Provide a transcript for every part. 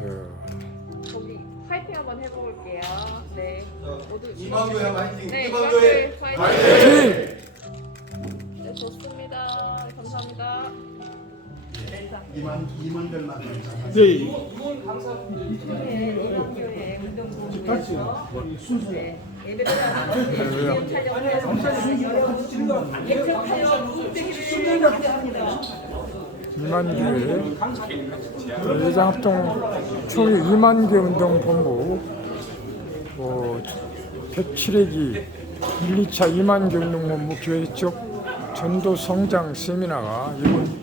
거기 파이팅 한번 해볼게요. 네. 모두 이만교회 화이팅! 네, 이만교회 파이팅! 화이팅! 네, 좋습니다. 감사합니다. 이만별만 네. 이만교회 운동부에서 네, 예배를 하는 촬영을 여러 예측 촬영 꼭대기를 합니다. 이만교회 예장합동 총회 이만교회 운동본부 107회기 1, 2차 이만교회 운동본부 교회 쪽 전도 성장 세미나가 이번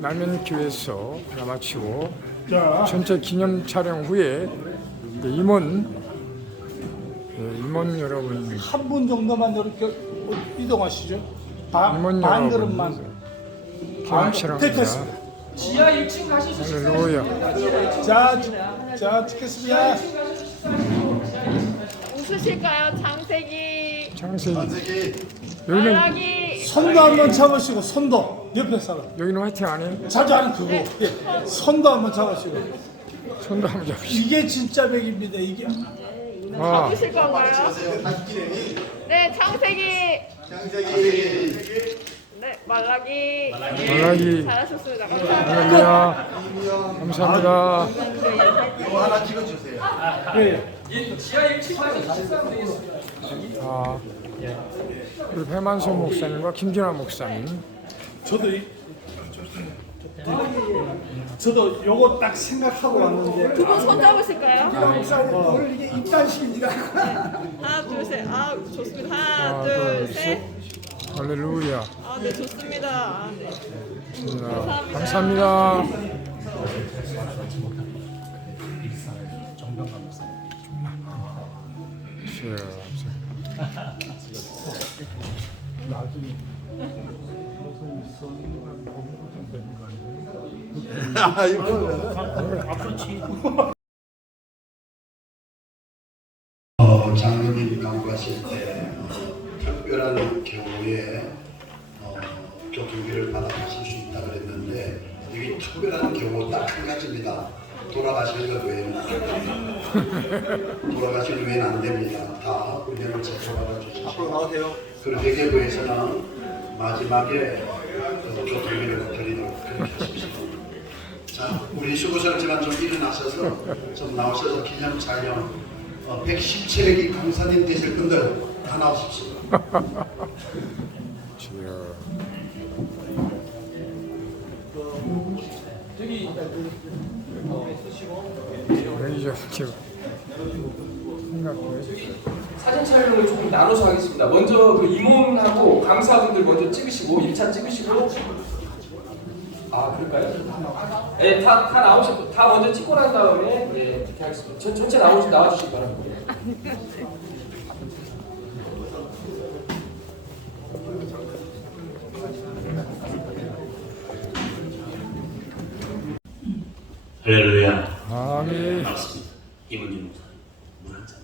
남현교회에서 마치고 전체 기념 촬영 후에 임원 여러분 한 분 정도만 이렇게 이동하시죠. 임원 반 여러분 그릇만. 기념촬영입니다. 됐습니다. 지하 1층 가실 수 있어요. 할렐루야. 자, 찍겠습니다. 웃으실까요? 장세기, 장세기 전세기 여기는 말라기. 손도 한번 잡으시고 손도 옆에 사람. 여기는 화이팅 안 해? 자주 하는 그거. 예. 손도 한번 잡으시고. 손도 한번 잡으시고. 이게 진짜 백입니다. 이게. 아, 바꾸실 건가요? 박기рем이 네, 장세기. 장세기 네, 말라기. 말라기. 잘하셨습니다. 감사합니다. 할렐루야. 이무영 감사합니다. 이거 하나 찍어주세요. 예. 지하 1층 가실 수 있으면 되겠습니다. 아, 우리 배만수 목사님과 김진아 목사님. 저도 요거 딱 생각하고 왔는데. 두 분 손 잡으실까요? 오늘 이게 입단식입니다. 하나, 둘, 셋. 아, 좋습니다. 하나, 하나, 둘, 둘, 셋. 할렐루야. 아, 네, 좋습니다. 아, 네. 감사합니다. 아 이거 장로님 강구하실 때 특별한 경우에 교통비를 받아가실 수 있다 그랬는데 이게 특별한 경우 딱 한 가지입니다. 돌아가시는 것 외에는 안 됩니다. 돌아가시는 외에는 안 됩니다. 다 은혜를 제공하여 주시고 앞으로 나오세요. 그리고 회계부에서는 마지막에 교통비를 드리도록 그렇게 하십시오. 자, 우리 수고스럽지만 좀 일어나셔서 좀 나오셔서 기념 촬영 117회기 강사님 되실 분들 다 나오십시오. 여기 저 생각해. 사진 촬영을 조금 나눠서 하겠습니다. 먼저 그 임원하고 강사분들 먼저 찍으시고 1차 찍으시고 아 그럴까요? 네, 다 나오시고 다 먼저 찍고 난 다음에 네, 이렇게 하겠습니다. 전체 나와주시기 바랍니다. 할렐루야. 아멘. 반갑습니다. 이문진 목사님. 물 한 잔.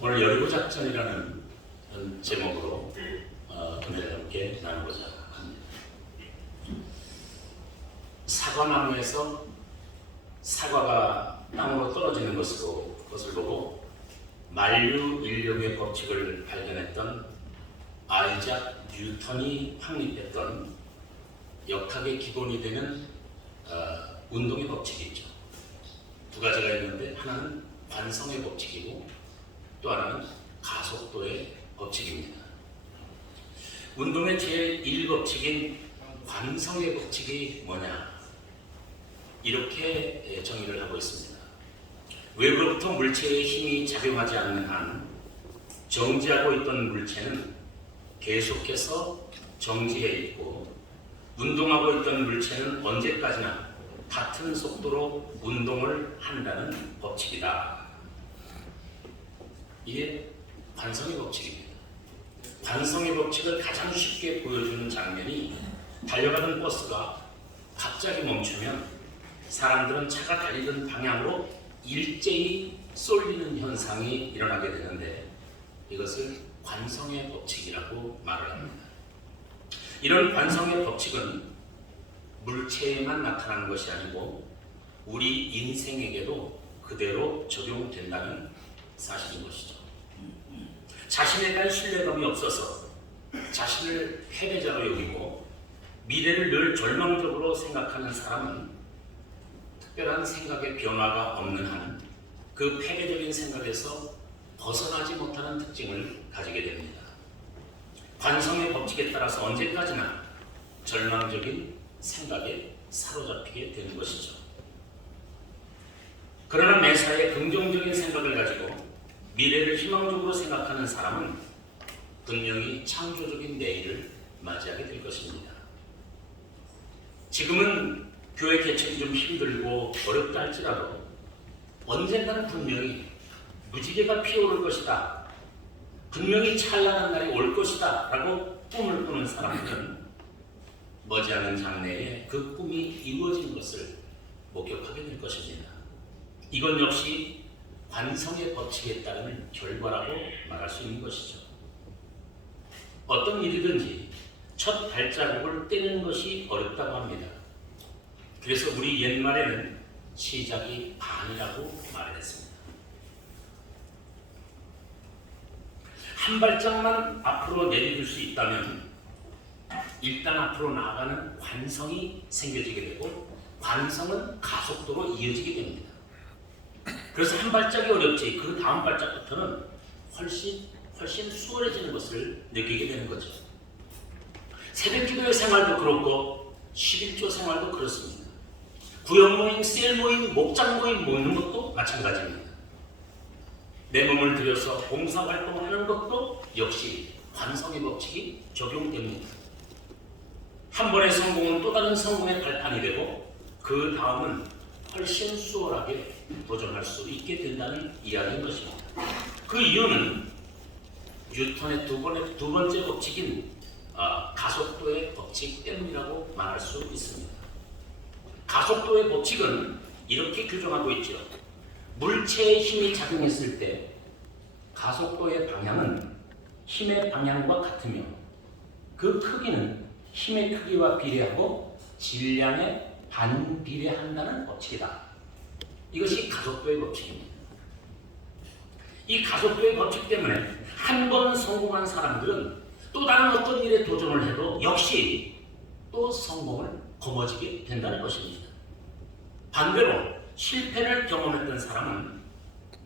오늘 여리고 작전이라는 제목으로 은혜를 함께 나누고자 합니다. 사과나무에서 사과가 땅으로 떨어지는 것을 보고 만류 인력의 법칙을 발견했던 아이작 뉴턴이 확립했던 역학의 기본이 되는 운동의 법칙이 있죠. 두 가지가 있는데 하나는 관성의 법칙이고 또 하나는 가속도의 법칙입니다. 운동의 제1법칙인 관성의 법칙이 뭐냐? 이렇게 정의를 하고 있습니다. 외부로부터 물체의 힘이 작용하지 않는 한 정지하고 있던 물체는 계속해서 정지해 있고 운동하고 있던 물체는 언제까지나 같은 속도로 운동을 한다는 법칙이다. 이게 관성의 법칙입니다. 관성의 법칙을 가장 쉽게 보여주는 장면이 달려가던 버스가 갑자기 멈추면 사람들은 차가 달리던 방향으로 일제히 쏠리는 현상이 일어나게 되는데 이것을 관성의 법칙이라고 말을 합니다. 이런 관성의 법칙은 물체에만 나타나는 것이 아니고 우리 인생에게도 그대로 적용된다는 사실인 것이죠. 자신에 대한 신뢰감이 없어서 자신을 패배자로 여기고 미래를 늘 절망적으로 생각하는 사람은 특별한 생각의 변화가 없는 한 그 패배적인 생각에서 벗어나지 못하는 특징을 가지게 됩니다. 관성의 법칙에 따라서 언제까지나 절망적인 생각에 사로잡히게 되는 것이죠. 그러나 매사에 긍정적인 생각을 가지고 미래를 희망적으로 생각하는 사람은 분명히 창조적인 내일을 맞이하게 될 것입니다. 지금은 교회 개척이 좀 힘들고 어렵다 할지라도 언젠가는 분명히 무지개가 피어오를 것이다, 분명히 찬란한 날이 올 것이다 라고 꿈을 꾸는 사람들은 머지않은 장래에 그 꿈이 이루어진 것을 목격하게 될 것입니다. 이건 역시 관성의 법칙에 따른 결과라고 말할 수 있는 것이죠. 어떤 일이든지 첫 발자국을 떼는 것이 어렵다고 합니다. 그래서 우리 옛말에는 시작이 반이라고 말했습니다. 한 발짝만 앞으로 내디딜 수 있다면 일단 앞으로 나아가는 관성이 생겨지게 되고 관성은 가속도로 이어지게 됩니다. 그래서 한 발짝이 어렵지 그 다음 발짝부터는 훨씬 수월해지는 것을 느끼게 되는 거죠. 새벽기도의 생활도 그렇고 11조 생활도 그렇습니다. 구역 모임, 셀 모임, 목장 모임 모이는 것도 마찬가지입니다. 내 몸을 들여서 봉사활동을 하는 것도 역시 관성의 법칙이 적용됩니다. 한 번의 성공은 또 다른 성공의 발판이 되고 그 다음은 훨씬 수월하게 도전할 수 있게 된다는 이야기인 것입니다. 그 이유는 뉴턴의 두 번째 법칙인 가속도의 법칙 때문이라고 말할 수 있습니다. 가속도의 법칙은 이렇게 규정하고 있죠. 물체의 힘이 작용했을 때 가속도의 방향은 힘의 방향과 같으며 그 크기는 힘의 크기와 비례하고 질량에 반비례한다는 법칙이다. 이것이 가속도의 법칙입니다. 이 가속도의 법칙 때문에 한 번 성공한 사람들은 또 다른 어떤 일에 도전을 해도 역시 또 성공을 거머쥐게 된다는 것입니다. 반대로 실패를 경험했던 사람은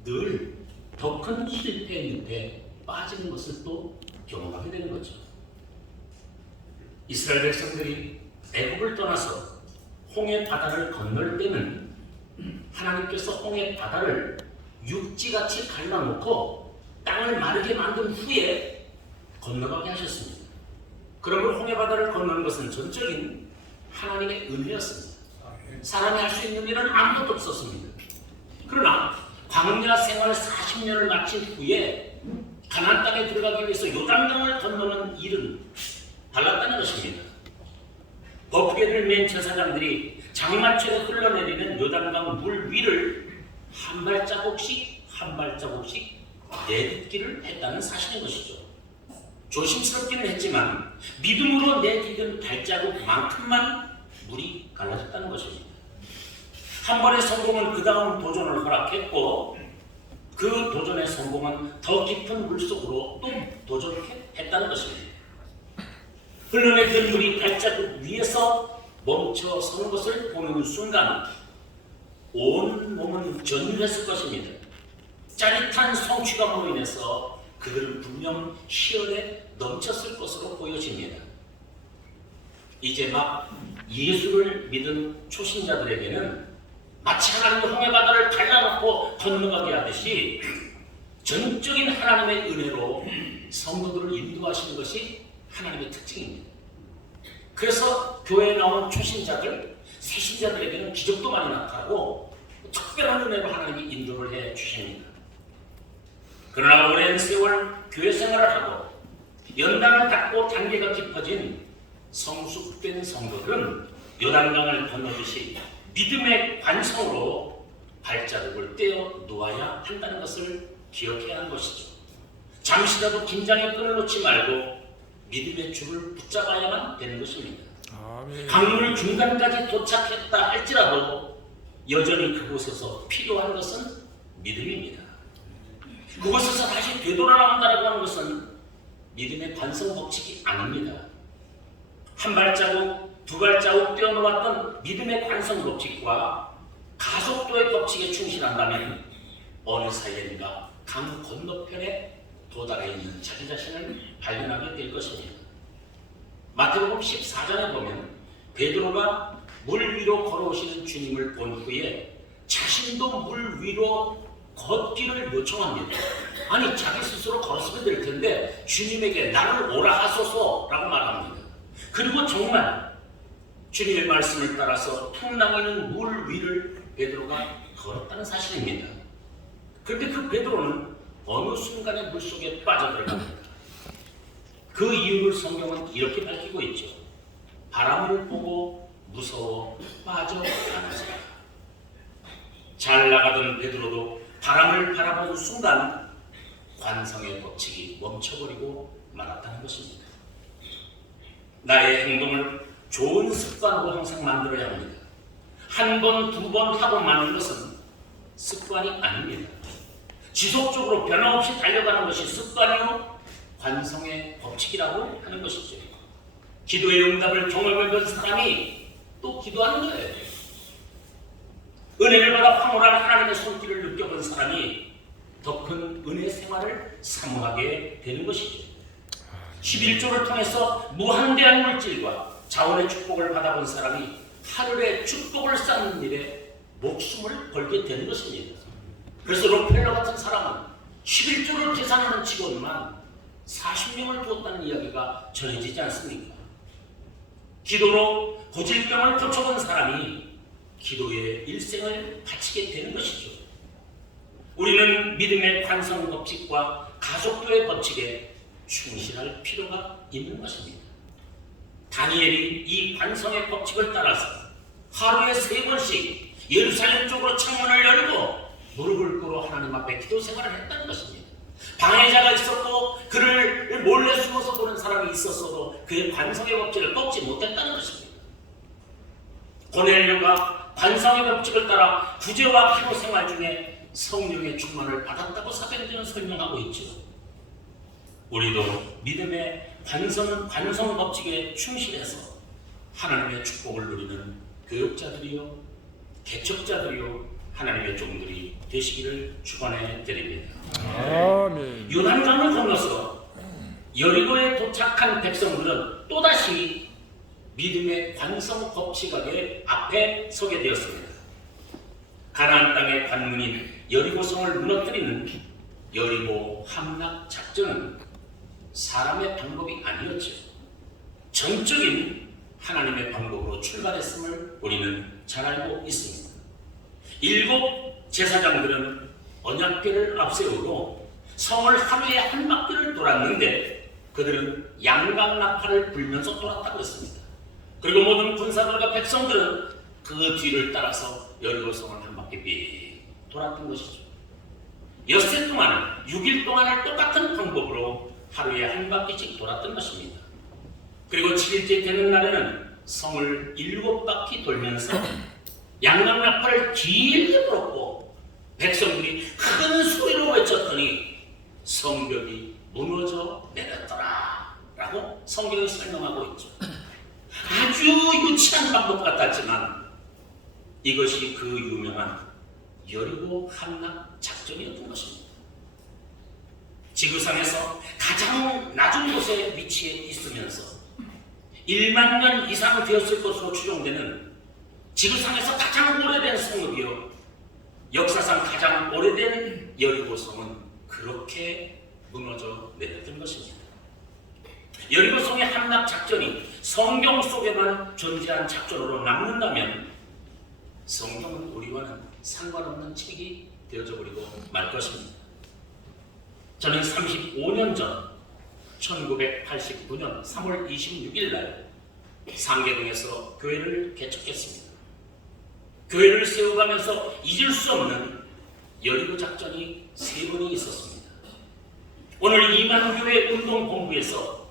늘 더 큰 실패 밑에 빠지는 것을 또 경험하게 되는 거죠. 이스라엘 백성들이 애굽을 떠나서 홍해 바다를 건널 때는 하나님께서 홍해 바다를 육지같이 갈라놓고 땅을 마르게 만든 후에 건너가게 하셨습니다. 그러므로 홍해 바다를 건너는 것은 전적인 하나님의 은혜였습니다. 사람이 할 수 있는 일은 아무것도 없었습니다. 그러나 광야 생활 40년을 마친 후에 가나안 땅에 들어가기 위해서 요단강을 건너는 일은 달랐다는 것입니다. 법궤를 맨 제사장들이 장마철에 흘러내리는 요단강 물 위를 한 발자국씩 내딛기를 했다는 사실인 것이죠. 조심스럽기는 했지만 믿음으로 내딛은 발자국만큼만 물이 갈라졌다는 것입니다. 한 번의 성공은 그 다음 도전을 허락했고 그 도전의 성공은 더 깊은 물속으로 또 도전했다는 것입니다. 흘러내리던 물이 발자국 위에서 멈춰 서는 것을 보는 순간 온 몸은 전율했을 것입니다. 짜릿한 성취감으로 인해서 그들은 분명 희열에 넘쳤을 것으로 보여집니다. 이제 막 예수를 믿은 초신자들에게는 마치 하나님의 홍해 바다를 갈라놓고 건너가게 하듯이 전적인 하나님의 은혜로 성도들을 인도하시는 것이 하나님의 특징입니다. 그래서 교회에 나온 초신자들, 새신자들에게는 기적도 많이 나타나고 특별한 은혜로 하나님이 인도를 해 주십니다. 그러나 오랜 세월 교회 생활을 하고 연단을 닦고 단계가 깊어진 성숙된 성도들은 요단강을 건너듯이 믿음의 관성으로 발자국을 떼어 놓아야 한다는 것을 기억해야 하는 것이죠. 잠시라도 긴장의 끈을 놓지 말고 믿음의 줄을 붙잡아야만 되는 것입니다. 아멘. 강물 중간까지 도착했다 할지라도 여전히 그곳에서 필요한 것은 믿음입니다. 그곳에서 다시 되돌아나온다라고 하는 것은 믿음의 관성 법칙이 아닙니다. 한 발자국, 두 발자국 뛰어넘었던 믿음의 관성 법칙과 가속도의 법칙에 충실한다면 어느 사이엔가 강 건너편에 도달해 있는 자기 자신을 발견하게 될 것입니다. 마태복음 14장에 보면 베드로가 물 위로 걸어오시는 주님을 본 후에 자신도 물 위로 걷기를 요청합니다. 아니 자기 스스로 걸었으면 될 텐데 주님에게 나를 오라 하소서라고 말합니다. 그리고 정말 주님의 말씀을 따라서 풍랑이는 물 위를 베드로가 걸었다는 사실입니다. 그런데 그 베드로는 어느 순간에 물속에 빠져들어갑니다. 그 이유를 성경은 이렇게 밝히고 있죠. 바람을 보고 무서워 빠져가는 자라. 잘 나가던 베드로도 바람을 바라보는 순간 관성의 법칙이 멈춰버리고 말았다는 것입니다. 나의 행동을 좋은 습관으로 항상 만들어야 합니다. 한 번, 두 번 하고 마는 것은 습관이 아닙니다. 지속적으로 변함없이 달려가는 것이 습관이요 관성의 법칙이라고 하는 것이죠. 기도의 응답을 경험해본 사람이 또 기도하는 거예요. 은혜를 받아 황홀한 하나님의 손길을 느껴본 사람이 더 큰 은혜 생활을 사모하게 되는 것이죠. 11조를 통해서 무한대한 물질과 자원의 축복을 받아본 사람이 하늘의 축복을 쌓는 일에 목숨을 걸게 되는 것입니다. 그래서 록펠러 같은 사람은 11조를 계산하는 직원만 40명을 두었다는 이야기가 전해지지 않습니까? 기도로 고질병을 고쳐본 사람이 기도에 일생을 바치게 되는 것이죠. 우리는 믿음의 관성 법칙과 가속도의 법칙에 충실할 필요가 있는 것입니다. 다니엘이 이 관성의 법칙을 따라서 하루에 3번씩 예루살렘 쪽으로 창문을 열고 무릎을 꿇어 하나님 앞에 기도 생활을 했다는 것입니다. 방해자가 있었고 그를 몰래 숨어서 보는 사람이 있었어도 그의 관성의 법칙을 꺾지 못했다는 것입니다. 고넬료가 관성의 법칙을 따라 구제와 기도 생활 중에 성령의 충만을 받았다고 사도행전은 설명하고 있죠. 우리도 믿음의 관성 법칙에 충실해서 하나님의 축복을 누리는 교육자들이요 개척자들이요 하나님의 종들이 되시기를 축원해 드립니다. 아멘. 요단강을 건너서 여리고에 도착한 백성들은 또다시 믿음의 관성 법칙하게 앞에 서게 되었습니다. 가나안 땅의 관문인 여리고성을 무너뜨리는 여리고 함락 작전은 사람의 방법이 아니었죠. 정적인 하나님의 방법으로 출발했음을 우리는 잘 알고 있습니다. 7 제사장들은 언약궤를 앞세우고 성을 하루에 한 바퀴를 돌았는데 그들은 양강나팔을 불면서 돌았다고 했습니다. 그리고 모든 군사들과 백성들은 그 뒤를 따라서 여리고성을 한 바퀴 삐 돌았던 것이죠. 엿새 동안 6일 동안을 똑같은 방법으로 하루에 한 바퀴씩 돌았던 것입니다. 그리고 7일째 되는 날에는 성을 7바퀴 돌면서 양강나팔을 길게 불었고 백성들이 큰 소리로 외쳤더니 성벽이 무너져 내렸더라 라고 성경이 설명하고 있죠. 아주 유치한 방법 같았지만 이것이 그 유명한 여리고 함락 작전이었던 것입니다. 지구상에서 가장 낮은 곳에 위치해 있으면서 1만 년 이상 되었을 것으로 추정되는 지구상에서 가장 오래된 성읍이요 역사상 가장 오래된 여리고성은 그렇게 무너져 내렸던 것입니다. 여리고성의 함락 작전이 성경 속에만 존재한 작전으로 남는다면 성경은 우리와는 상관없는 책이 되어져 버리고 말 것입니다. 저는 35년 전 1989년 3월 26일 날 상계동에서 교회를 개척했습니다. 교회를 세워가면서 잊을 수 없는 여리고 작전이 3번이 있었습니다. 오늘 이만교회 운동본부에서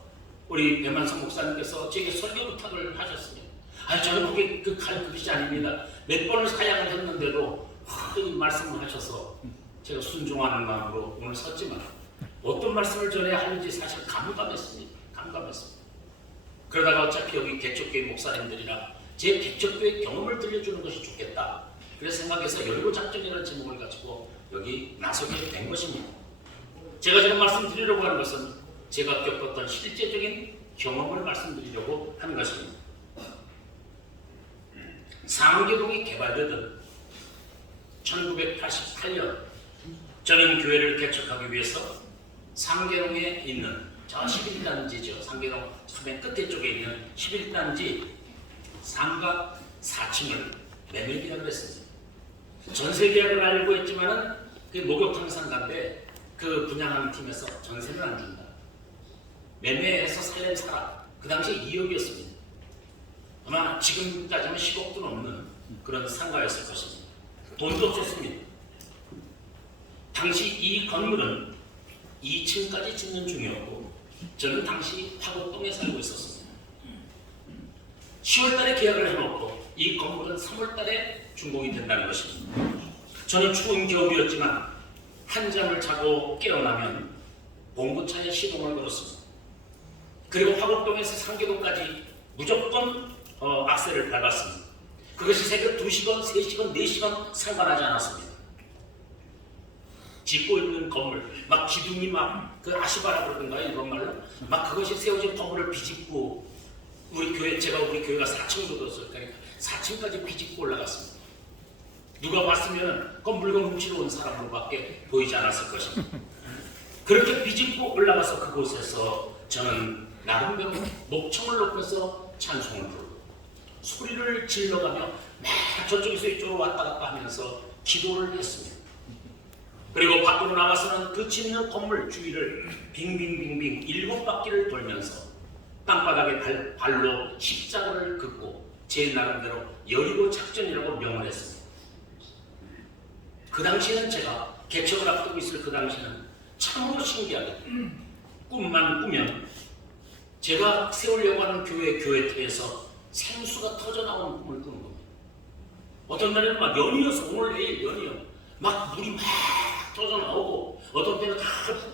우리 배만성 목사님께서 제게 설교 부탁을 하셨습니다. 아니 저는 그게 그것이 아닙니다. 몇 번을 사양을 했는데도 이 말씀을 하셔서 제가 순종하는 마음으로 오늘 섰지만 어떤 말씀을 전해야 하는지 사실 감감했습니다. 그러다가 어차피 여기 개척교회 목사님들이랑 제 개척교회 경험을 들려주는 것이 좋겠다. 그래서 생각해서 열고 작전이라는 제목을 가지고 여기 나서게 된 것입니다. 제가 지금 말씀드리려고 하는 것은 제가 겪었던 실제적인 경험을 말씀드리려고 하는 것입니다. 상계동이 개발되던 1988년 저는 교회를 개척하기 위해서 상계동에 있는 저 11단지죠. 상계동 맨 끝에 쪽에 있는 11단지 상가 4층을 매매 계약을 했습니다. 전세 계약을 하려고 했지만은 그 목욕탕 상가인데 그 분양하는 팀에서 전세는 안 준다. 매매해서 살림 사라. 그 당시에 2억이었습니다. 아마 지금까지는 10억도 넘는 그런 상가였을 것입니다. 돈도 없었습니다. 당시 이 건물은 2층까지 짓는 중이었고 저는 당시 화곡동에 살고 있었습니다. 10월달에 계약을 해놓고 이 건물은 3월달에 준공이 된다는 것입니다. 저는 추운 겨울이었지만 한잠을 자고 깨어나면 봉고차에 시동을 걸었습니다. 그리고 화곡동에서 상계동까지 무조건 악셀을 밟았습니다. 그것이 새벽 2시간, 3시간, 4시간 상관하지 않았습니다. 짓고 있는 건물, 막 기둥이 막 그 아시바라 그러던가요? 이런 말로 막 그것이 세워진 건물을 비집고 우리 교회가 4층 정도였을 거니까 4층까지 비집고 올라갔습니다. 누가 봤으면 그 물건 훔치러 온 사람으로밖에 보이지 않았을 것입니다. 그렇게 비집고 올라가서 그곳에서 저는 나름대로 목청을 높여서 찬송을 부르고 소리를 질러가며 막 저쪽에서 이쪽으로 왔다 갔다 하면서 기도를 했습니다. 그리고 밖으로 나가서는 그 짓는 건물 주위를 빙빙빙빙 7바퀴를 돌면서 땅바닥에 발로 십자가를 긋고 제 나름대로 여리고 작전이라고 명을 했습니다. 그 당시에는 제가 개척을 앞두고 있을 그 당시에는 참으로 신기하게 꿈만 꾸면 제가 세우려고 하는 교회터에서 생수가 터져나오는 꿈을 꾸는 겁니다. 어떤 날에는 막 연이어서 오늘 내일 연이어 막 물이 막 터져나오고 어떤 때는 다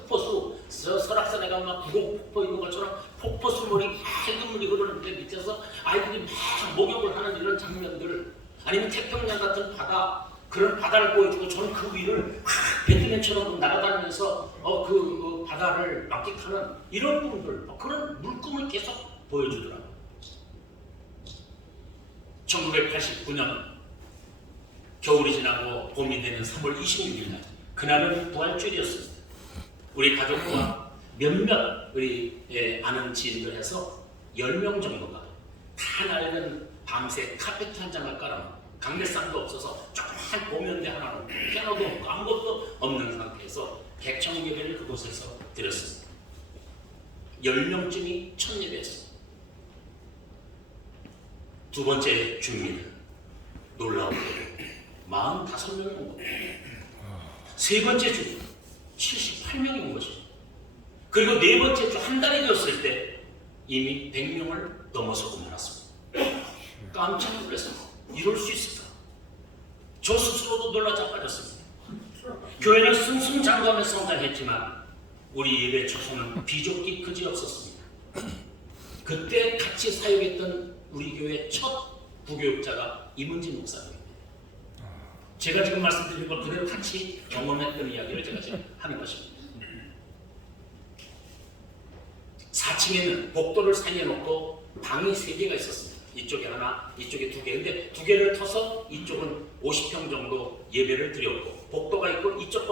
폭포수 설악산에 가면 막 구곡폭포 있는 것처럼 폭포수 물이 맑은 물이 흐르는데 밑에서 아이들이 막 목욕을 하는 이런 장면들 아니면 태평양 같은 바다 그런 바다를 보여주고 저는 그 위를 배트맨처럼 날아다니면서 그 바다를 만끽하는 이런 꿈들 그런 물꿈을 계속 보여주더라고요. 1989년 겨울이 지나고 봄이 되는 3월 26일 날 그날은 부활주일이었습니다. 우리 가족과 몇몇 우리 아는 지인들 해서 10명 정도가 다 낡은 밤새 카페트 한 장을 깔아놓고 강례상도 없어서 조그만 보면대 하나로 피아노도 없고 아무것도 없는 상태에서 개청 예배를 그곳에서 드렸습니다. 10명쯤이 첫 예배였습니다. 두 번째 주입니다. 놀라운게도 45명이 온 겁니다. 세 번째 주 78명이 온 것입니다. 그리고 네 번째 주 한 달이 되었을 때 이미 100명을 넘어서고 말았습니다. 깜짝 놀랐습니다. 이럴 수 있을까? 저 스스로도 놀라 자빠졌습니다. 교회는 승승장구하며 성장했지만 우리 예배 초소는 비좁기 그지없었습니다. 그때 같이 사역했던 우리 교회 첫 부교육자가 이문진 목사님입니다. 제가 지금 말씀드린 걸 그대로 같이 경험했던 이야기를 제가 지금 하는 것입니다. 4층에는 복도를 사이에 놓고 방이 3개가 있었습니다. 이쪽에 하나, 이쪽에 2개. 근데 2개를 터서 이쪽은 50평 정도 예배를 드렸고 복도가 있고 이쪽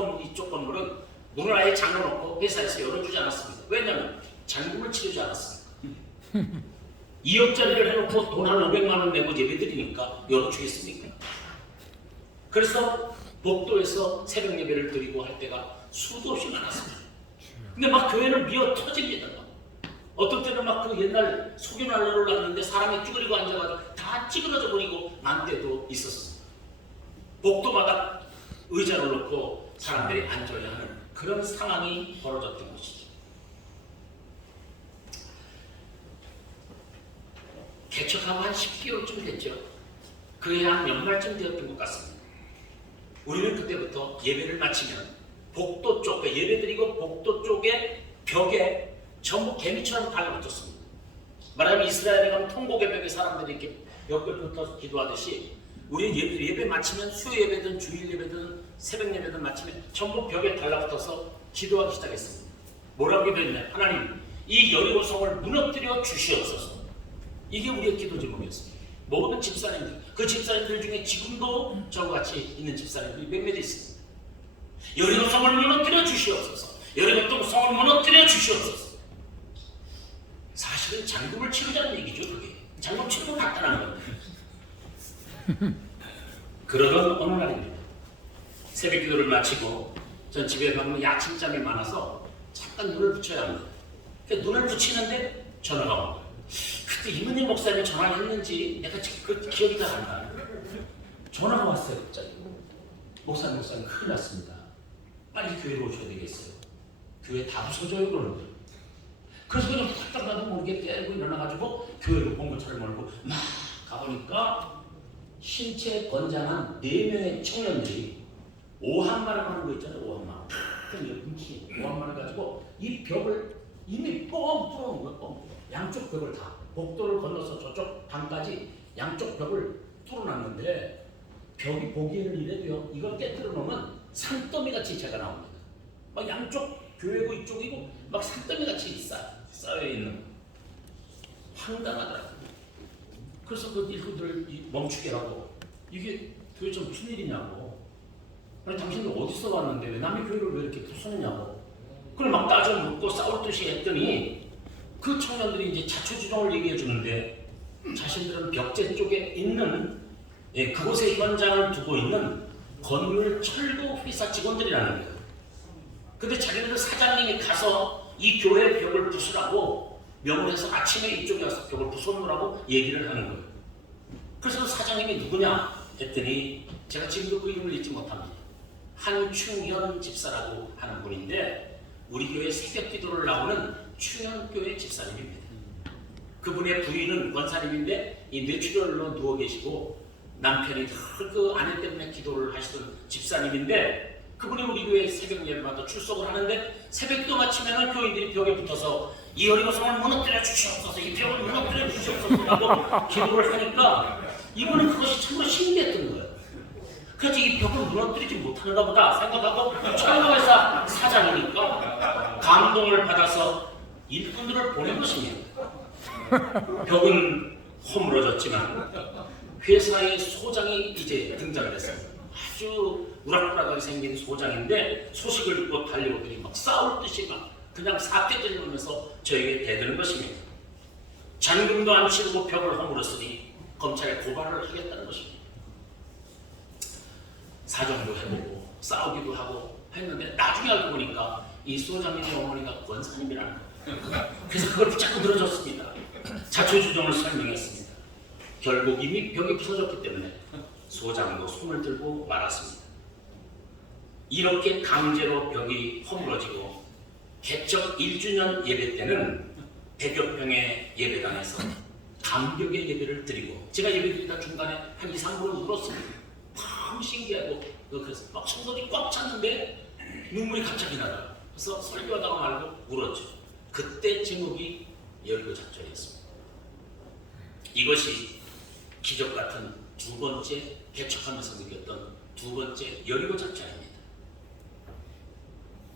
건물은 문을 아예 잠궈놓고 회사에서 열어주지 않았습니다. 왜냐하면 잔금을 치르지 않았습니다. 2억짜리를 해놓고 돈 한 500만 원 내고 예배 드리니까 열어주겠습니까? 그래서 복도에서 새벽 예배를 드리고 할 때가 수도 없이 많았습니다. 근데 막 교회는 미어 터집니다. 어떤 때는 막 그 옛날 소견하려고 갔는데 사람이 쭈그리고 앉아가지고 다 찌그러져 버리고 만 때도 있었습니다. 복도마다 의자를 놓고 사람들이 앉아야 하는 그런 상황이 벌어졌던 것이죠. 개척하고 한 10개월쯤 됐죠. 그해 한 연말쯤 되었던 것 같습니다. 우리는 그때부터 예배를 마치면 복도 쪽, 예배드리고 복도 쪽에 벽에 전부 개미처럼 달라붙었습니다. 말하자면 이스라엘에 가면 통곡의 벽에 사람들이 이렇게 옆에 붙어서 기도하듯이 우리는 예배 마치면 수요 예배든 주일 예배든 새벽 예배든 마치면 전부 벽에 달라붙어서 기도하기 시작했습니다. 뭐라고 기도했냐? 하나님, 이 여리고성을 무너뜨려 주시옵소서. 이게 우리의 기도 제목이었습니다. 모든 집사님들, 그 집사님들 중에 지금도 저와 같이 있는 집사님들이 몇몇 있습니다. 여리고성을 무너뜨려 주시옵소서. 여리고성을 무너뜨려 주시옵소서. 사실은 장금을 치르자는 얘기죠. 그게 장금 치르고 간단한 겁니다. 그러던 어느 날입니다. 새벽 기도를 마치고 전 집에 가면 야침잠이 많아서 잠깐 눈을 붙여야 합니다. 눈을 붙이는데 전화가 온 거예요. 그때 이문희 목사님이 전화를 했는지 내가 그 기억이 잘 안 나요. 전화가 왔어요. 갑자기. 목사님 큰일 났습니다. 빨리 교회로 오셔야 되겠어요. 교회 다 부서져요 그러는 거예요. 그래서 그냥 딱 나도 모르게 깨고 일어나가지고 교회로 공교차를 몰고 막 가보니까 신체 건장한 4명의 청년들이 오한마를 하는 거 있잖아요. 오한마. 오한마를 가지고 이 벽을 이미 뻥 뚫어놓은 거예요. 뻥. 양쪽 벽을 다 복도를 건너서 저쪽 방까지 양쪽 벽을 뚫어놨는데 벽이 보기에는 이래도요. 이걸 깨뜨려 놓으면 산더미 같이 제가 나옵니다. 막 양쪽 교회고 이쪽이고 막 산더미 같이 쌓여 있는 황당하더라고요. 그래서 그 일꾼들을 멈추게 하고 이게 도대체 무슨 일이냐고. 아니 당신들 어디서 왔는데 왜 남의 교회를 왜 이렇게 부수느냐고. 그걸 막 따져 묻고 싸울 듯이 했더니 그 청년들이 이제 자초지종을 얘기해 주는데 자신들은 벽제 쪽에 있는 그곳에 현장을 두고 있는 건물 철도 회사 직원들이라는 거예요. 근데 자기네들 사장님이 가서 이 교회 벽을 부수라고 명을 해서 아침에 이쪽에 와서 벽을 부숴놓으라고 얘기를 하는 거예요. 그래서 그 사장님이 누구냐 했더니 제가 지금도 그 이름을 잊지 못합니다. 한충현 집사라고 하는 분인데 우리 교회 새벽 기도를 나오는 충현교회 집사님입니다. 그분의 부인은 권사님인데 이 뇌출혈로 누워 계시고 남편이 그 아내 때문에 기도를 하시던 집사님인데 그분이 우리 교회 새벽 예배마다 출석을 하는데 새벽도 마치면 교인들이 벽에 붙어서 이 여리고성을 무너뜨려 주시옵소서, 이 벽을 무너뜨려 주시옵소서라고 기도를 하니까 이분은 그것이 정말 신기했던 거예요. 그래서 이 벽을 무너뜨리지 못하는가 보다 생각하고 철도회사 사장이니까 감동을 받아서 일꾼들을 보낸 것입니다. 벽은 허물어졌지만 회사의 소장이 이제 등장했습니다. 아주 우락부락하게 생긴 소장인데 소식을 듣고 달려오더니 막 싸울 듯이 막 그냥 사태 들려오면서 저에게 대드는 것입니다. 잔금도 안 치르고 벽을 허물었으니 검찰에 고발을 하겠다는 것입니다. 사정도 해보고 싸우기도 하고 했는데 나중에 알고 보니까 이 소장님의 어머니가 권사님이라는 거예요. 그래서 그걸 붙잡고 늘어졌습니다. 자초지종을 설명했습니다. 결국 이미 벽이 부서졌기 때문에 소장도 손을 들고 말았습니다. 이렇게 강제로 벽이 허물어지고 개척 1주년 예배 때는 100여 평의 예배당에서 감격의 예배를 드리고 제가 예배 드리다 중간에 한 2, 3분을 울었습니다. 참 신기하고 그래서 막 성도들이 꽉 찼는데 눈물이 갑자기 나더라고요. 그래서 설교하다가 말고 울었죠. 그때 제목이 여리고 작전이었습니다. 이것이 기적 같은 두 번째 개척하면서 느꼈던 두 번째 여리고 작전입니다.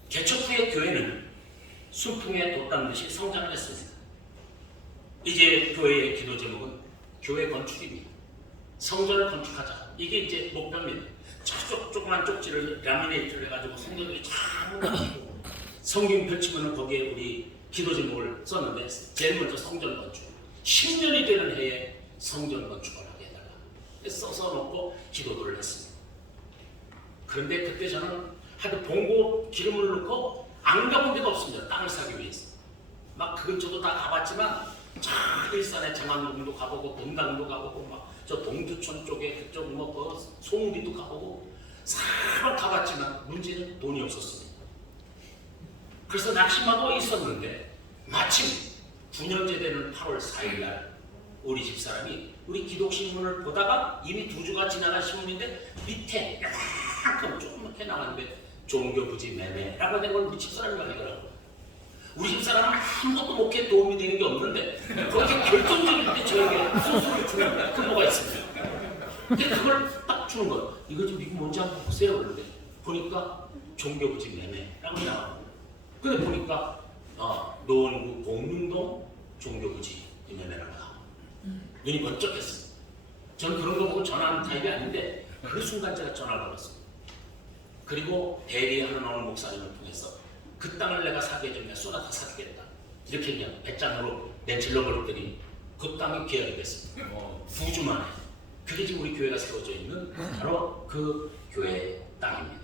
개척 후의 교회는 순풍에 돋다는 듯이 성장을 했습니다. 이제 교회의 기도 제목은 교회 건축입니다. 성전을 건축하자. 이게 이제 목표입니다. 저쪽 조그만 쪽지를 라미네이트를 해가지고 성도들이 참 성경 펼치면 거기에 우리 기도 제목을 썼는데 제일 먼저 성전 건축. 10년이 되는 해에 성전 건축을 하게 해달라. 써서 놓고 기도를 했습니다. 그런데 그때 저는 하도 봉고 기름을 넣고 안 가본 데가 없습니다. 땅을 사기 위해서. 막 그 근처도 다 가봤지만 참 일산에 장안동도 가보고 동당도 가보고 막 저 동두천 쪽에 그쪽 뭐 송리도 가보고 사람 가봤지만 문제는 돈이 없었습니다. 그래서 낙심하고 있었는데 마침 9년째 되는 8월 4일 날 우리 집사람이 우리 기독신문을 보다가 이미 2주가 지나간 신문인데 밑에 약간 조그맣게 나왔는데 종교부지 매매라고 된 걸 우리 집사람이 말하더라고요. 우리 집사람은 아무것도 목회에 도움이 되는 게 없는데 그렇게 결정적일 때 저에게 소스를 주는 근거가 있습니다. 근데 그걸 딱 주는 거예요. 이거 좀 이거 뭔지 한번 보세요. 그런데 보니까 종교부지 매매라고 나와요. 근데 보니까 노원구 공릉동 종교부지 매매라고 나와요. 눈이 번쩍했어요. 전 그런 거 보고 전화하는 타입이 아닌데 그 순간 제가 전화를 받았어요. 그리고 대리하는 어느 목사님을 통해서 그 땅을 내가 사게 해주면 쏟아서 사주겠다. 이렇게 그냥 배짱으로 내질러 버렸더니 그 땅이 계약이 됐습니다. 2주 만에. 그게 지금 우리 교회가 세워져 있는 바로 그 교회의 땅입니다.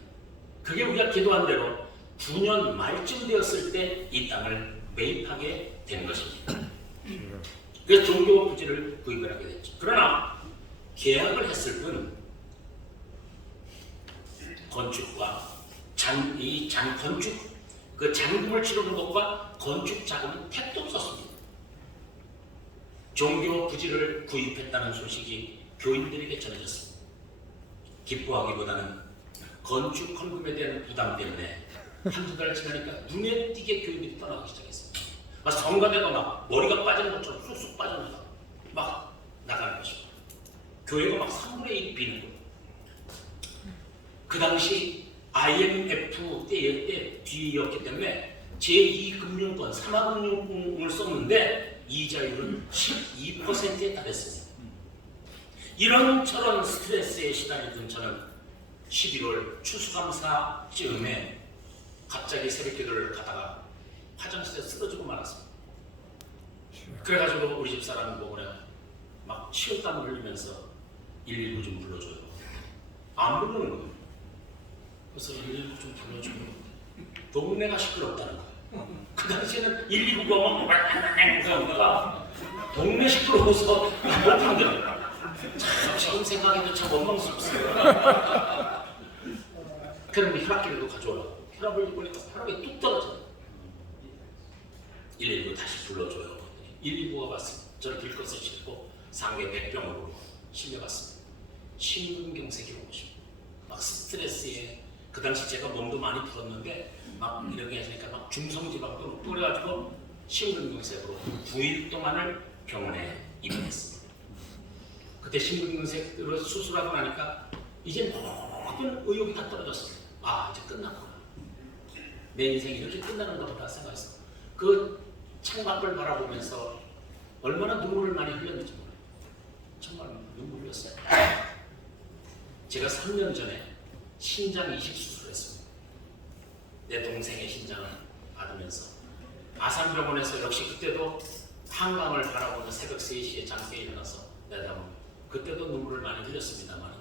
그게 우리가 기도한 대로 9년 말쯤 되었을 때 이 땅을 매입하게 된 것입니다. 그래서 종교 부지를 구입을 하게 됐죠. 그러나 계약을 했을 뿐 건축과 건축 그 잔금을 치르는 것과 건축 자금은 택도 없었습니다. 종교 부지를 구입했다는 소식이 교인들에게 전해졌습니다. 기뻐하기보다는 건축 헌금에 대한 부담 때문에 한두 달 지나니까 눈에 띄게 교인들이 떠나기 시작했습니다. 막 성가대가 막 머리가 빠지는 것처럼 쑥쑥 빠져나가 막 나가는 것입니다. 교회가 막 3분의 1 비는 거예요. 그 당시 IMF 때 뒤였기 때문에 제2금융권, 삼화금융을 썼는데 이자율은 12%에 달했습니다. 이런저런 스트레스에 시달리던 저는 11월 추수감사쯤에 갑자기 새벽기도를 가다가 화장실에 쓰러지고 말았습니다. 그래가지고 우리 집사람이 보고 내가 막 치욕감을 흘리면서 119 좀 불러줘요. 안 부르는 거예요. 그래서 119 좀 불러줘요. 동네가 시끄럽다는 거예요. 그 당시에는 119가 막 동네 시끄러워서 못 부르더라고요. 참 지금 생각해도 참 원망스럽습니다. 그러면 혈압계를 가져오라고. 혈압을 보니까 혈압이 뚝 떨어져요. 119 다시 불러줘요. 119가 왔습니다. 저를 들것을 싣고 상계 백병으로 실려갔습니다. 심근경색이 온 것입니다. 막 스트레스에 그 당시 제가 몸도 많이 풀었는데 막 이렇게 하시니까 막 중성지방도 높고 그래가지고 심근경색으로 9일 동안을 병원에 입원했습니다. 그때 심근경색으로 수술하고 나니까 이제 모든 의욕이 다 떨어졌습니다. 아 이제 끝났구나. 내 인생이 이렇게 끝나는가 보다 생각했어요. 그 창밖을 바라보면서 얼마나 눈물을 많이 흘렸는지 몰라요. 정말 눈물 흘렸어요. 제가 3년 전에 신장 이식 수술을 했습니다. 내 동생의 신장을 받으면서 아산병원에서 역시 그때도 한강을 바라보는 새벽 3시에 잠께 일어나서 내다보고 그때도 눈물을 많이 흘렸습니다만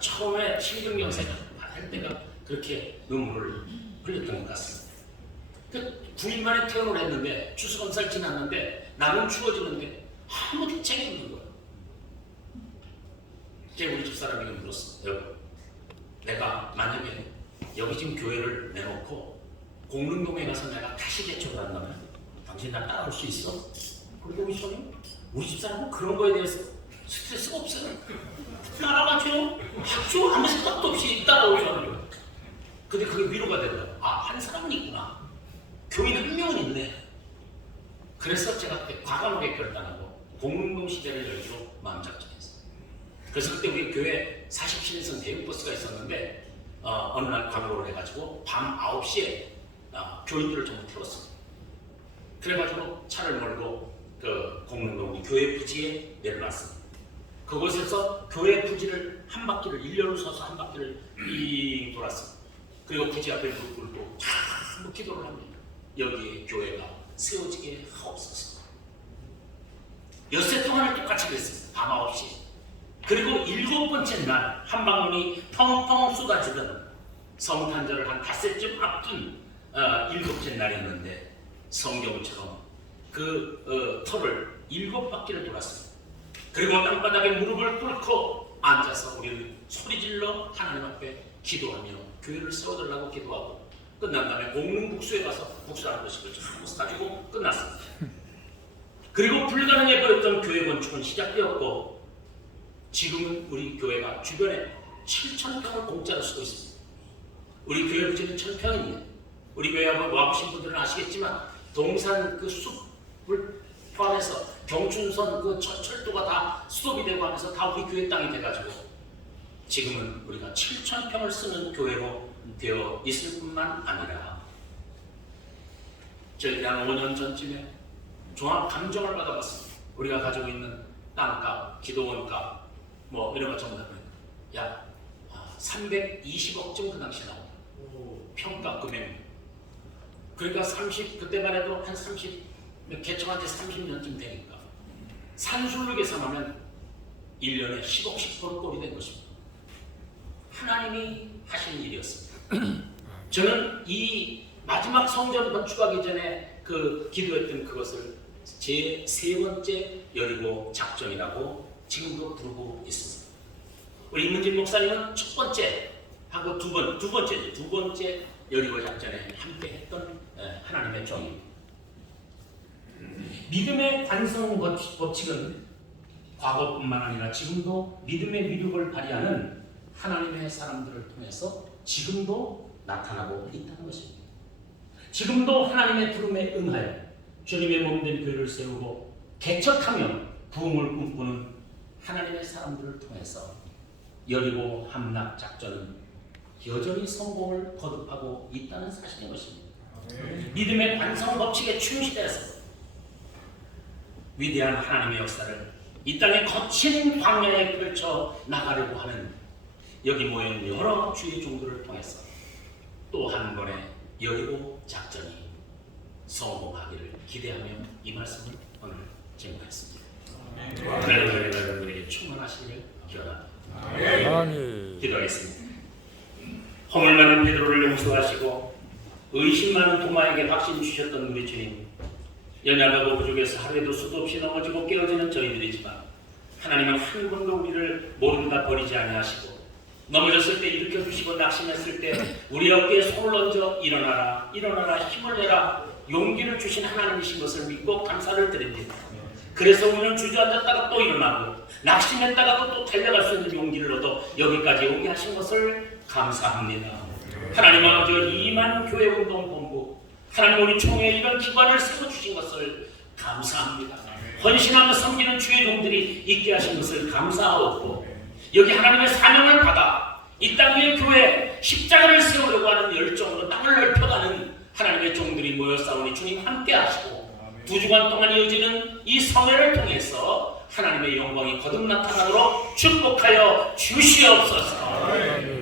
처음에 심근경색을 할 때가 그렇게 눈물을 흘렸던 것 같습니다. 그 9일 만에 퇴원을 했는데 추수검사를 지났는데 나는 추워지는데 아무 대책이 없는 거예요. 제가 우리 집사람에게 물었어. 여러분, 내가 만약에 여기 지금 교회를 내놓고 공릉동에 가서 내가 다시 개척을 한다면 당신 나 따라올 수 있어? 그리고 우리 집사람은 그런 거에 대해서 스트레스가 없어요. 따라가죠. 학교 아무 생각도 없이 따라오잖아요. 근데 그게 위로가 되더라고요. 아, 한 사람은 있구나. 교인 한 명은 있네. 그래서 제가 그때 과감하게 결단하고 공릉동 시대를 열기로 마음 작정했어요. 그래서 그때 우리 교회 47인승 대용버스가 있었는데 어느 날 광고를 해가지고 밤 9시에 교인들을 전부 태웠습니다. 그래가지고 차를 몰고 그 공릉동 교회 부지에 내려놨습니다. 그곳에서 교회 부지를 한 바퀴를 일렬로 서서 한 바퀴를 빙 돌았습니다. 그리고 부지 앞에 무릎 꿇고 전부 기도를 합니다. 여기에 교회가 세워지게 하옵소서. 엿새 동안을 똑같이 그랬습니다. 밤 9시. 그리고 7번째 날 한 방울이 펑펑 쏟아지던 성탄절을 한 닷새쯤 앞둔 7번째 날이었는데 성경처럼 그 터를 7바퀴를 돌았습니다. 그리고 땅바닥에 무릎을 꿇고 앉아서 우리는 소리질러 하나님 앞에 기도하며 교회를 세워달라고 기도하고 끝난 다음에 공릉북수에 가서 북수하는 것을 전부 가지고 끝났습니다. 그리고 불가능해 보였던 교회 건축은 시작되었고 지금은 우리 교회가 주변에 7,000평을 공짜로 쓰고 있습니다. 우리 교회 부지는 1,000평이에요. 우리 교회 와보신 분들은 아시겠지만 동산 그 숲을 포함해서 경춘선 그 철도가 다 수도비 되고 하면서 다 우리 교회 땅이 돼가지고 지금은 우리가 7,000평을 쓰는 교회로 되어 있을 뿐만 아니라 저희들이 한 5년 전쯤에 종합 감정을 받아봤습니다. 우리가 가지고 있는 땅값, 기도원값 뭐 이런 거 전부 다 약 320억쯤 그 당시에 나옵니다. 평가 금액. 그러니까 그때만 해도 한 개척한 지 30년쯤 되니까 산술로 계산하면 1년에 10억씩 번 꼴이 된 것입니다. 하나님이 하신 일이었습니다. 저는 이 마지막 성전 건축하기 전에 그 기도했던 그것을 제 3번째 여리고 작전이라고 지금도 부르고 있습니다. 우리 임문진 목사님은 첫 번째 하고 두 번째 여리고 작전에 함께 했던 하나님의 종입니다. 믿음의 관성 법칙은 과거뿐만 아니라 지금도 믿음의 위력을 발휘하는 하나님의 사람들을 통해서 지금도 나타나고 있다는 것입니다. 지금도 하나님의 부름에 응하여 주님의 몸된 교회를 세우고 개척하며 부흥을 꿈꾸는 하나님의 사람들을 통해서 여리고 함락 작전은 여전히 성공을 거듭하고 있다는 사실인 것입니다. 믿음의 관성 법칙에 충실해서 위대한 하나님의 역사를 이 땅의 거친 광야에 펼쳐 나가려고 하는 여기 모인 여러 주의 종들을 통해서 또 한 번의 여리고 작전이 성공하기를 기대하며 이 말씀을 오늘 증거했습니다. 하나님 여러분에게 충만하시기를 기원합니다. 아멘. 기도하겠습니다. 허물 많은 베드로를 용서하시고 의심 많은 도마에게 확신 주셨던 우리 주님, 연약하고 부족해서 하루에도 수도 없이 넘어지고 깨어지는 저희들이지만 하나님은 한 번도 우리를 모른다 버리지 아니하시고 넘어졌을 때 일으켜 주시고 낙심했을 때 우리 어깨에 손을 얹어 일어나라 일어나라 힘을 내라 용기를 주신 하나님이신 것을 믿고 감사를 드립니다. 그래서 우리는 주저앉았다가 또 일어나고 낙심했다가도 또 달려갈 수 있는 용기를 얻어 여기까지 오게 하신 것을 감사합니다. 하나님 아버지, 2만 교회운동본부 하나님 우리 총회 이런 기관을 세워주신 것을 감사합니다. 헌신하며 섬기는 주의 종들이 있게 하신 것을 감사하고 여기 하나님의 사명을 받아 이 땅 위에 교회 십자가를 세우려고 하는 열정으로 땅을 넓혀가는 하나님의 종들이 모여 싸우니 주님 함께 하시고 2주간 동안 이어지는 이 성회를 통해서 하나님의 영광이 거듭 나타나도록 축복하여 주시옵소서.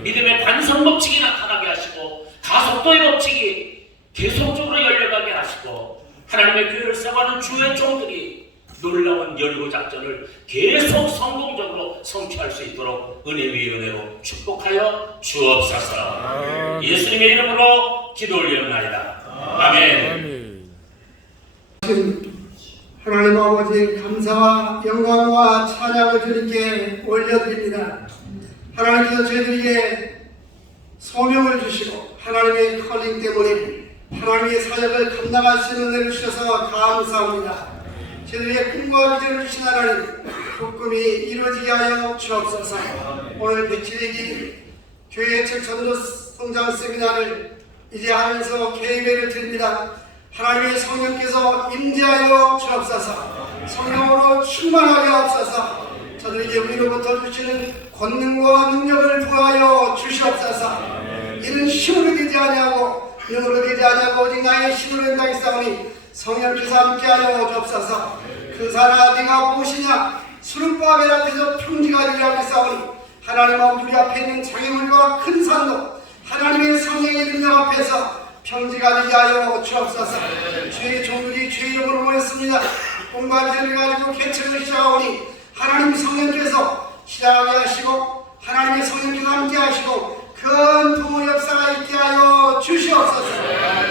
믿음의 관성 법칙이 나타나게 하시고 가속도의 법칙이 계속적으로 열려가게 하시고 하나님의 교회를 세워가는 주의 종들이 놀라운 여리고 작전을 계속 성공적으로 성취할 수 있도록 은혜 위에 은혜로 축복하여 주옵소서. 예수님의 이름으로 기도 올리옵나이다. 아멘. 하나님 아버지, 감사와 영광과 찬양을 주님께 올려드립니다. 하나님께서 저희들에게 소명을 주시고 하나님의 컬링 때문에 하나님의 사역을 감당할 수 있는 은혜를 주셔서 감사합니다. 저희들에게 꿈과 비전을 주신 하나님, 그 꿈이 이루어지게 하여 주옵소서. 오늘 107일기 교회 전도 성장 세미나를 이제 하면서 개회를 드립니다. 하나님의 성령께서 임재하여 주옵소서. 성령으로 충만하게 하옵소서. 저들에게 우리로부터 주시는 권능과 능력을 부하여 주시옵소서. 이는 힘으로 되지 아니하고 능으로 되지 아니하고 오직 나의 힘으로 된다고 싸우니 성령께서 함께하여 주옵소서. 그 사람 네가 무엇이냐? 수름바벨 앞에서 평지가 되리라고 싸우니 하나님 아버지, 우리 앞에 있는 장애물과 큰 산도 하나님의 성령의 능력 앞에서 평지가 되게 하여 주옵소서. 주의 종들이 주의 이름으로 모였습니다. 꿈과 비전을 가지고 개척을 시작하오니 하나님 성령께서 시작하게 하시고 하나님의 성령께서 함께 하시고 큰 부흥 역사가 있게 하여 주시옵소서.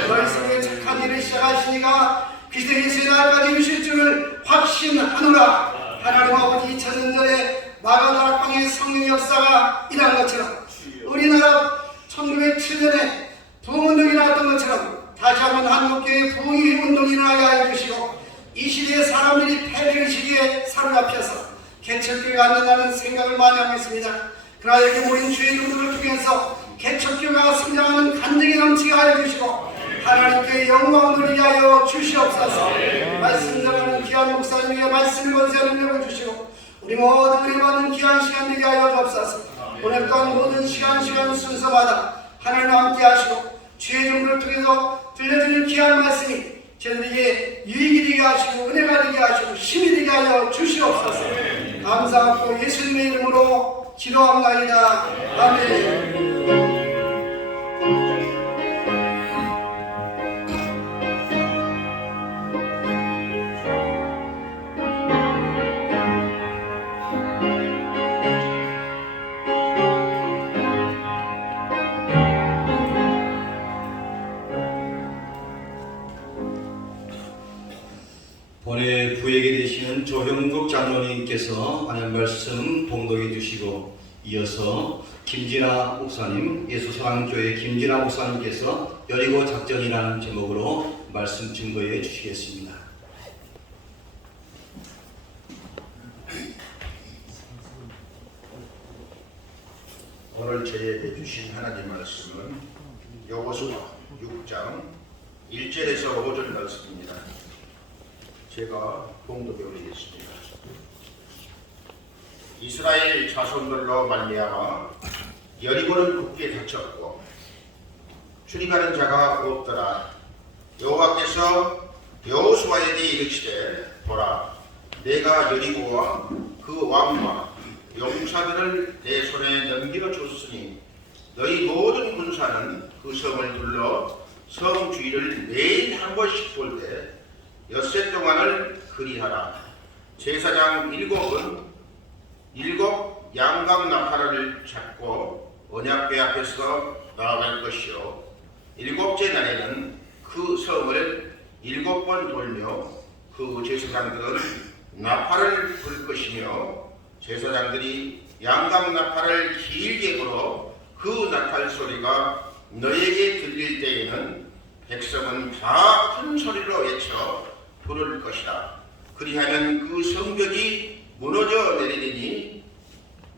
말씀에 착한 일을 시작하시니까 그리스도 예수의 날까지 이루실 줄을 확신하노라. 하나님 아버지, 2000년 전에 마가다락방의 성령 역사가 일한 것처럼 우리나라 1907년에 부흥운동이 나왔던 것처럼 다시 한번 한국교회 부흥의 운동이 일어나게 하여 주시고 이 시대에 사람들이 개척교회가 안 된다는 생각을 많이 하고 있습니다. 그러나 여기 모인 주의 종들을 통해서 개척교회가 성장하는 간증이 넘치게 하여 주시고 하나님께 영광을 누리게 하여 주시옵소서. 말씀 전하는 귀한 목사님에게 말씀을 권세하는 능력을 주시고 우리 모든 은혜 받는 귀한 시간 되게 하여 주옵소서. 오늘 또한 모든 시간 순서마다 하나님 함께 하시고 주의 종들을 통해서 들려드리는 귀한 말씀이 저희들에게 유익이 되게 하시고 은혜가 되게 하시고 힘이 되게 하여 주시옵소서. 감사하고 예수님의 이름으로 기도합나이다. 아멘. 본회 부회계 되시는 조형국 장로님께서 하나님 말씀 봉독해 주시고 이어서 김진아 목사님, 예수사랑교회 김진아 목사님께서 여리고 작전이라는 제목으로 말씀 증거해 주시겠습니다. 오늘 저희에게 주신 하나님 말씀은 여호수아 6장 1절에서 5절 말씀입니다. 제가 봉독해 올리겠습니다. 이스라엘 자손들로 말미암아 여리고는 굳게 닫혔고 출입하는 자가 없더라. 여호와께서 여호수아에게 이르시되 보라, 내가 여리고와 그 왕과 용사들을 내 손에 넘겨줬으니 너희 모든 군사는 그 성을 둘러 성 주위를 매일 한 번씩 볼 때 엿새 동안을 그리하라. 제사장 7은 7 양각 나팔을 잡고 언약궤 앞에서 나아갈 것이요 7째 날에는 그 성을 7번 돌며 그 제사장들은 나팔을 불 것이며 제사장들이 양각 나팔을 길게 불어 그 나팔 소리가 너에게 들릴 때에는 백성은 다 큰 소리로 외쳐 부를 것이다. 그리하면 그 성벽이 무너져 내리니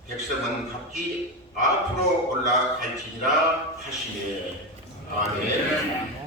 백성은 각기 앞으로 올라갈지니라 하시매. 아멘.